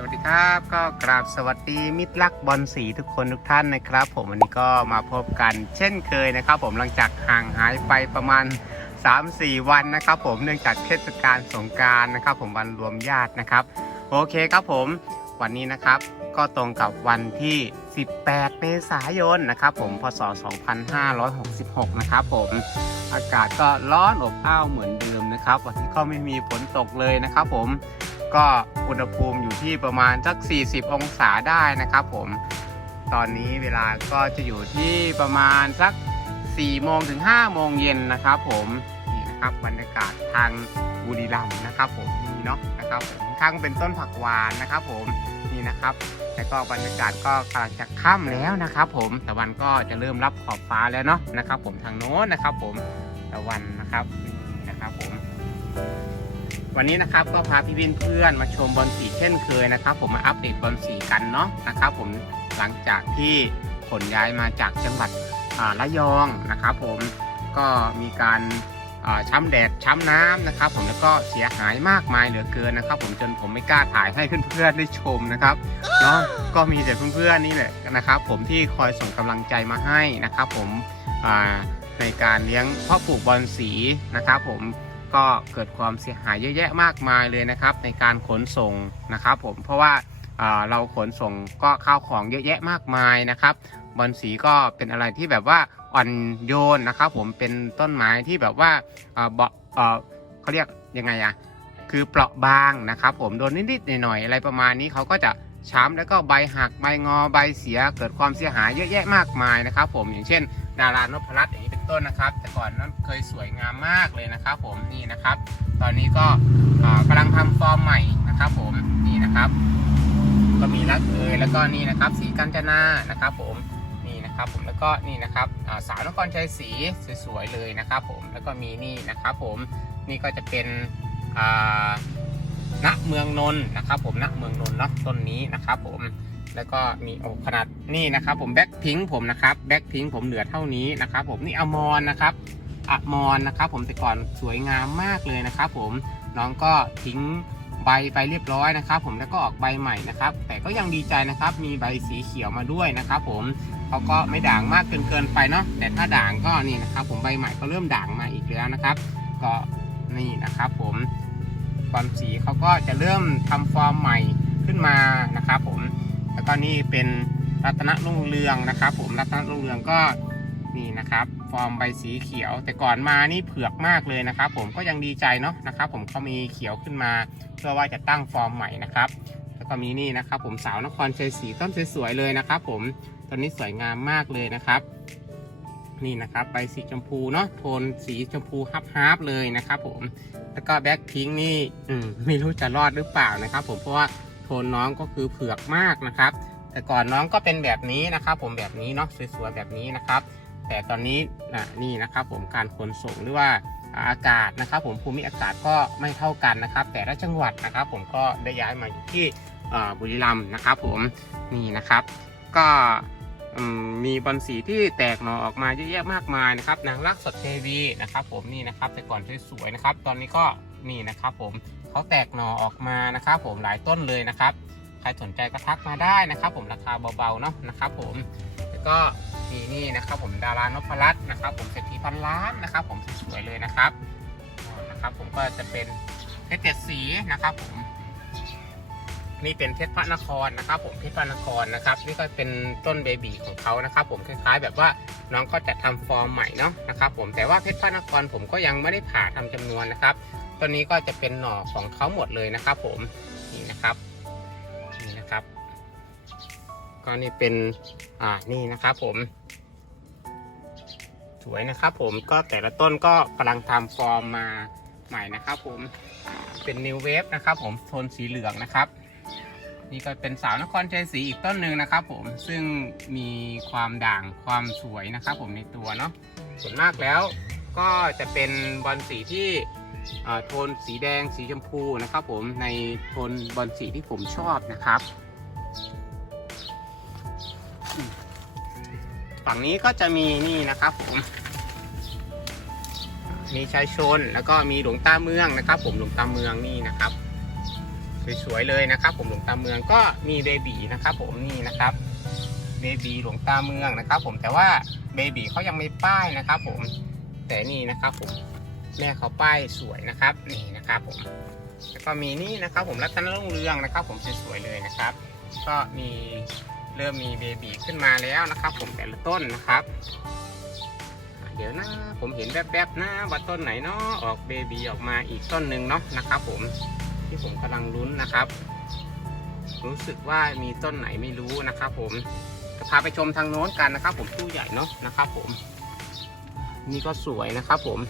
สวัสดีครับก็กราบสวัสดีมิตรรักบอลสีทุกคนทุกท่านนะครับ ผมวันนี้ก็มาพบกันเช่นเคยนะครับ ผมหลังจากห่างหายไปประมาณ 3-4 วันนะครับ ผมเนื่องจากเทศกาลสงการนะครับ ผมวันรวมญาตินะครับ โอเคครับผมวันนี้นะครับก็ตรงกับวันที่ 18 เมษายนนะครับ ผมพศ 2566 นะครับ ผมอากาศก็ร้อนอบอ้าวเหมือนเดิมนะครับ วันนี้ก็ไม่มีฝนตกเลยนะครับ ผม ก็อุณหภูมิอยู่ที่ประมาณสัก 40 องศาได้นะครับผม ตอนนี้เวลาก็จะอยู่ที่ประมาณสัก 4 โมงถึง 5 โมงเย็นนะครับผม นี่นะครับบรรยากาศทางบุรีรัมย์นะครับผมนี่เนาะนะครับผมข้างเป็นต้นผักหวานนะครับผม นี่นะครับแล้วก็บรรยากาศก็กำลังจะค่ำแล้วนะครับผมตะวันก็จะเริ่มรับขอบฟ้าแล้วเนาะนะครับ ผมทางโน้นนะครับ ผมตะวันนะครับนี่นะครับผม วันนี้นะครับก็พาพี่วินเพื่อนมาชมบอลสีเช่นเคยนะครับ ผมมาอัปเดตบอลสีกันเนาะนะครับ ผมหลังจากที่ขนย้ายมาจากจังหวัดระยองนะครับ ผมก็มีการช้ำแดดช้ำน้ำนะครับ ผมแล้วก็เสียหายมากมายเหลือเกินนะครับ ผมจนผมไม่กล้าถ่ายให้เพื่อนๆได้ชมนะครับเนาะก็มีแต่เพื่อนๆนี่แหละนะครับ ผมที่คอยส่งกำลังใจมาให้นะครับ ผมในการเลี้ยงพ่อปลูกบอลสีนะครับ ผม ก็เกิดความเสียหายเยอะแยะมากมายเลยนะครับ ในการขนส่งนะครับผมเพราะว่าเราขนส่งก็ข้าวของเยอะแยะมากมายนะครับบอลสีก็เป็นอะไรที่แบบว่าอ่อนโยนนะครับผมเป็นต้นไม้ที่แบบว่าเบาเขาเรียกยังไงอะคือเปราะบางนะครับ ผมโดนนิดๆหน่อยๆอะไรประมาณนี้เขาก็จะช้ำแล้วก็ใบหักใบงอใบเสียเกิดความเสียหายเยอะแยะมากมายนะครับ ผมอย่างเช่น ดารานพรัตน์อย่างนี้เต้นนะครับ แต่ก่อนนั้นเคยสวยงามมากเลยนะครับ ผมนี่นะครับ ตอนนี้ก็อ่ากำลังทำฟอร์มใหม่นะครับ ผมนี่นะครับ ก็มีรักเอยแล้วก็นี่นะครับ สีกัญจนานะครับ ผมนี่นะครับ ผมแล้วก็นี่นะครับสาวนครชัยศรีสวยๆเลยนะครับ ผมแล้วก็มีนี่นะครับ ผมนี่ก็จะเป็นอ่า ณเมืองนนท์นะครับผมณเมืองนนท์เนาะต้นนี้นะครับผมแล้วก็มีโอ้ขนาดนี่นะครับผมแบ็คพิงผมนะครับแบ็คพิงผมเหลือเท่านี้นะครับผมนี่อมรนะครับอมรนะครับผมแต่ก่อนสวยงามมากเลยนะครับผมน้องก็ทิ้งใบไปเรียบร้อยนะครับ ผมแล้วก็ออกใบใหม่นะครับ แต่ก็ยังดีใจนะครับ มีใบสีเขียวมาด้วยนะครับ ผมเขาก็ไม่ด่างมากเกินเกินไปเนาะแต่ถ้าด่างก็นี่นะครับ ผมใบใหม่ก็เริ่มด่างมาอีกแล้วนะครับ ก็นี่นะครับ ผม บอลสีเขาก็จะเริ่มทำฟอร์มใหม่ขึ้นมานะครับผมแล้วก็นี่เป็นรัตนรุ่งเรืองนะครับ ผมรัตนรุ่งเรืองก็นี่นะครับ ฟอร์มใบสีเขียว แต่ก่อนมานี่เผือกมากเลยนะครับ ผมก็ยังดีใจเนาะนะครับ ผมเขามีเขียวขึ้นมา เพื่อว่าจะตั้งฟอร์มใหม่นะครับแล้วก็มีนี่นะครับ ผมสาวนครชัยศรีต้นสวยๆเลยนะครับ ผมต้นนี้สวยงามมากเลยนะครับ นี่นะครับใบสีชมพูเนาะโทนสีชมพูฮับฮับเลยนะครับผมแล้วก็แบ็คพิงนี่มไม่รู้จะรอดหรือเปล่านะครับ ผมเพราะว่าโทนน้องก็คือเผือกมากนะครับ แต่ก่อนน้องก็เป็นแบบนี้นะครับ ผมแบบนี้เนาะสวยๆแบบนี้นะครับ แต่ตอนนี้อะนี่นะครับ ผมการขนส่งหรือว่าอากาศนะครับ ผมภูมิอากาศก็ไม่เท่ากันนะครับ แต่ละจังหวัดนะครับ ผมก็ได้ย้ายมาอยู่ที่บุรีรัมย์นะครับ ผมนี่นะครับ ก็ มีบอลสีที่แตกหน่อออกมาเยอะแยะมากมายนะครับนางรักสดเทวีนะครับ ผมนี่นะครับแต่ก่อนสวยๆนะครับ ตอนนี้ก็นี่นะครับ ผมเขาแตกหน่อออกมานะครับ ผมหลายต้นเลยนะครับ ใครสนใจก็ทักมาได้นะครับ ผมราคาเบาๆเนาะนะครับ ผมแล้วก็มีนี่นะครับ ผมดารานพรัตน์นะครับ ผมเศรษฐีพันล้านนะครับ ผมสวยๆเลยนะครับนะครับ ผมก็จะเป็นเพชรเจ็ดสีนะครับ ผม นี่เป็นเพชรพระนครนะครับผมเพชรพระนครนะครับ นี่ก็เป็นต้นเบบีของเขานะครับ ผมคล้ายๆ แบบว่าน้องก็จะทำฟอร์มใหม่เนาะนะครับ ผมแต่ว่าเพชรพระนครผมก็ยังไม่ได้ผ่าทำจำนวนนะครับต้นนี้ก็จะเป็นหน่อของเขาหมดเลยนะครับ ผมนี่นะครับนี่นะครับ ก็นี่เป็นอ่านี่นะครับ ผม สวยนะครับ ผมก็แต่ละต้นก็กำลังทำฟอร์มมาใหม่นะครับ ผมเป็นนิวเวฟนะครับ ผมโทนสีเหลืองนะครับ นี่ก็เป็นสาวนครชัยศรีอีกต้นหนึ่งนะครับ ผมซึ่งมีความด่างความสวยนะครับ ผมในตัวเนาะส่วนมากแล้วก็จะเป็นบอลสีที่โทนสีแดงสีชมพูนะครับ ผมในโทนบอลสีที่ผมชอบนะครับฝั่งนี้ก็จะมีนี่นะครับผมมีชายชนแล้วก็มีหลวงตาเมืองนะครับ ผมหลวงตาเมืองนี่นะครับ สวยๆเลยนะครับ ผมหลวงตาเมืองก็มีเบบีนะครับ ผมนี่นะครับเบบีหลวงตาเมืองนะครับ ผมแต่ว่าเบบีเขายังไม่ป้ายนะครับ ผมแต่นี่นะครับ ผมแม่เขาป้ายสวยนะครับนี่นะครับผมแล้วก็มีนี่นะครับ ผมรัตนรุ่งเรืองนะครับ ผมสวยๆเลยนะครับ ก็มีเริ่มมีเบบีขึ้นมาแล้วนะครับ ผมแต่ละต้นนะครับ เดี๋ยวนะผมเห็นแวบๆนะว่าต้นไหนเนาะออกเบบีออกมาอีกต้นหนึ่งเนาะนะครับ ผม ที่ผมกำลังลุ้นนะครับ รู้สึกว่ามีต้นไหนไม่รู้นะครับ ผมจะพาไปชมทางโน้นกันนะครับ ผมตู้ใหญ่เนาะนะครับ ผมนี่ก็สวยนะครับผม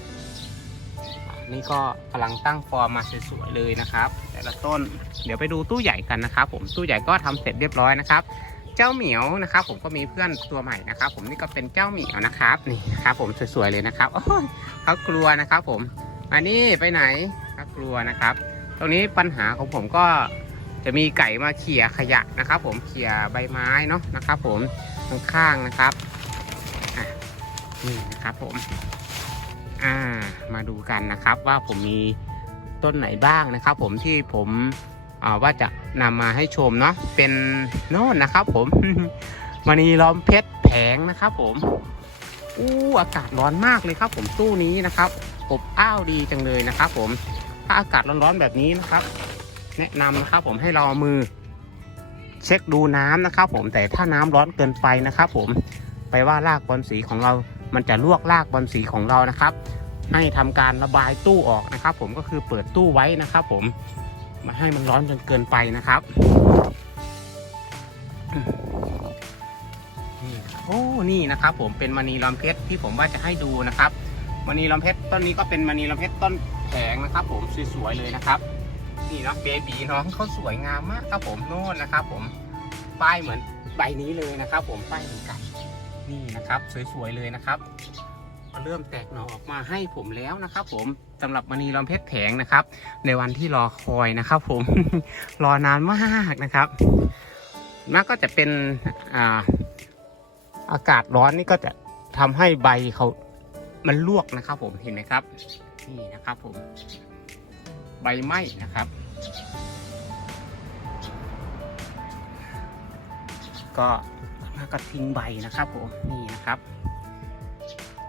นี่ก็กำลังตั้งฟอร์มมาสวยๆเลยนะครับ แต่ละต้น เดี๋ยวไปดูตู้ใหญ่กันนะครับ ผมตู้ใหญ่ก็ทำเสร็จเรียบร้อยนะครับ เจ้าเหมียวนะครับ ผมก็มีเพื่อนตัวใหม่นะครับ ผมนี่ก็เป็นเจ้าเหมียวนะครับนี่นะครับ ผมสวยๆเลยนะครับเขากลัวนะครับ ผมอันนี้ไปไหนเขากลัวนะครับ ตรงนี้ปัญหาของผมก็จะมีไก่มาเขี่ยขยะนะครับ ผมเขี่ยใบไม้เนาะนะครับ ผมข้างๆนะครับนี่นะครับผมอ่ามาดูกันนะครับว่าผมมีต้นไหนบ้างนะครับ ผมที่ผมว่าจะนำมาให้ชมเนาะเป็นโน่นนะครับ ผมมณีล้อมเพชรแผงนะครับ ผมอู้อากาศร้อนมากเลยครับ ผมตู้นี้นะครับอบอ้าวดีจังเลยนะครับ ผม ถ้าอากาศร้อนๆแบบนี้นะครับ แนะนำนะครับผมให้เราเอมือเช็คดูน้ำนะครับ ผมแต่ถ้าน้ำร้อนเกินไปนะครับ ผมไปว่ารากบอลสีของเรา มันจะลวกรากบอลสีของเรานะครับ ให้ทำการระบายตู้ออกนะครับ ผมก็คือเปิดตู้ไว้นะครับ ผมมาให้มันร้อนจนเกินไปนะครับนี่ครับโอ้นี่นะครับ ผมเป็นมณีลอมเพชรที่ผมว่าจะให้ดูนะครับมณีลอมเพชรต้นนี้ก็เป็นมณีลอมเพชรต้น แข็งนะครับ ผมสวยๆเลยนะครับนี่เนาะเบบีน้องเขาสวยงามมากครับผมโน่นนะครับ ผมป้ายเหมือนใบนี้เลยนะครับ ผมป้ายเหมือนกันนี่นะครับ สวยๆเลยนะครับเริ่มแตกหน่อออกมาให้ผมแล้วนะครับ ผมสำหรับมณีลอมเพชรแผงนะครับ ในวันที่รอคอยนะครับ ผมรอนานมากนะครับมันก็จะเป็นอ่าอากาศร้อนนี่ก็จะทำให้ใบเขามันลวกนะครับ ผมเห็นไหมครับ นี่นะครับผม ใบไม้นะครับ ก็แล้วก็ทิ้งใบนะครับผมนี่นะครับ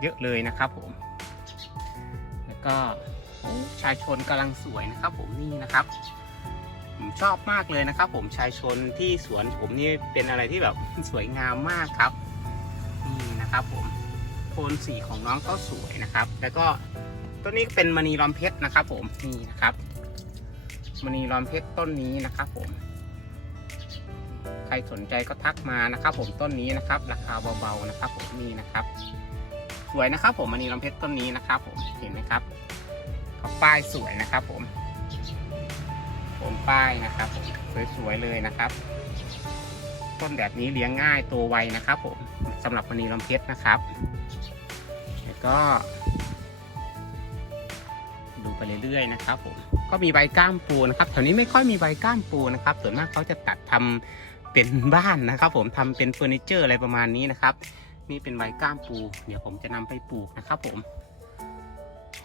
เยอะเลยนะครับผม แล้วก็โอ้ชายชนกำลังสวยนะครับ ผมนี่นะครับผมชอบมากเลยนะครับ ผมชายชนที่สวนผมนี่เป็นอะไรที่แบบสวยงามมากครับ นี่นะครับผมโทนสีของน้องก็สวยนะครับ แล้วก็ ต้นนี้เป็นมณีลอมเพชรนะครับ ผมนี่นะครับมณีลอมเพชรต้นนี้นะครับ ผม ใครสนใจก็ทักมานะครับ ผมต้นนี้นะครับ ราคาเบาๆนะครับ ผมนี่นะครับ สวยนะครับ ผมมณีลอมเพชรต้นนี้นะครับ ผมเห็นไหมครับเขาป้ายสวยนะครับ ผม ผมป้ายนะครับผมสวยๆเลยนะครับต้นแบบนี้เลี้ยงง่ายตัวไวนะครับ ผมสำหรับมณีลอมเพชรนะครับ แล้วก็ ดูไปเรื่อยๆนะครับผมก็มีใบก้ามปูนะครับแถวนี้ไม่ค่อยมีใบก้ามปูนะครับ ส่วนมากเขาจะตัดทำเป็นบ้านนะครับผมทำเป็นเฟอร์นิเจอร์อะไรประมาณนี้นะครับ นี่เป็นใบก้ามปู เดี๋ยวผมจะนำไปปลูกนะครับผม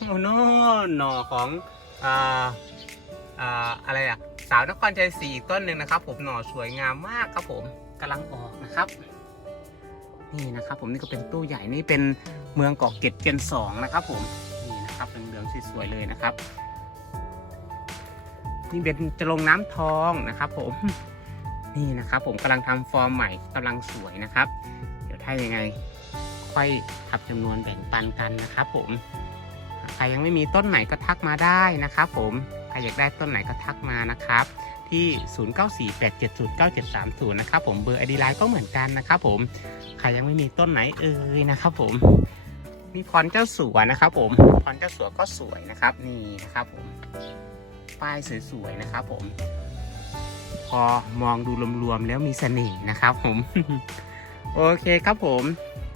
โอ้โนหน่อของอ่าอ่าอะไรอะสาวนครชัยศรีอีกต้นหนึ่งนะครับ ผมหน่อสวยงามมากครับผมกำลังออกนะครับ นี่นะครับ ผมนี่ก็เป็นตู้ใหญ่นี่เป็นเมืองเกาะเกร็ดเจนสองนะครับ ผม นี่นะครับเหลืองๆสวยๆเลยนะครับ นี่เป็นจะลงน้ำทองนะครับ ผมนี่นะครับ ผมกำลังทำฟอร์มใหม่กำลังสวยนะครับ เดี๋ยวถ้ายังไง ค่อยทับจำนวนแบ่งปันกันนะครับ ผมใครยังไม่มีต้นไหนก็ทักมาได้นะครับ ผมใครอยากได้ต้นไหนก็ทักมานะครับที่ 0948709730 นะครับผม เบอร์ไอดีไลน์ก็เหมือนกันนะครับผม ใครยังไม่มีต้นไหนเอ่ยนะครับผม มีพรเจ้าสัวนะครับ ผมพรเจ้าสัวก็สวยนะครับ นี่นะครับผมป้ายสวยๆนะครับ ผม พอมองดูรวมๆแล้วมีเสน่ห์นะครับ ผม โอเคครับผม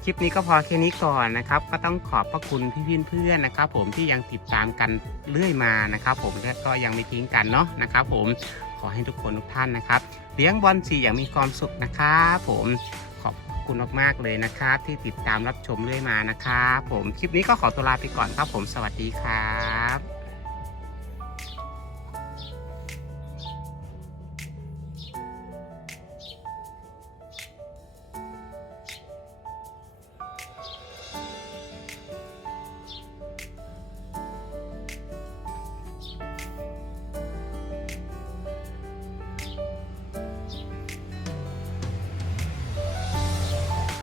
คลิปนี้ก็พอแค่นี้ก่อนนะครับ ก็ต้องขอบพระคุณพี่ๆเพื่อนๆนะครับ ผมที่ยังติดตามกันเรื่อยมานะครับ ผมและก็ยังไม่ทิ้งกันเนาะนะครับ ผมขอให้ทุกคนทุกท่านนะครับ เลี้ยงบอลสีอย่างมีความสุขนะครับ ผม คุณมากๆเลยนะครับ ที่ติดตามรับชมเรื่อยมานะครับผมคลิปนี้ก็ขอตัวลาไปก่อนครับผมสวัสดีครับ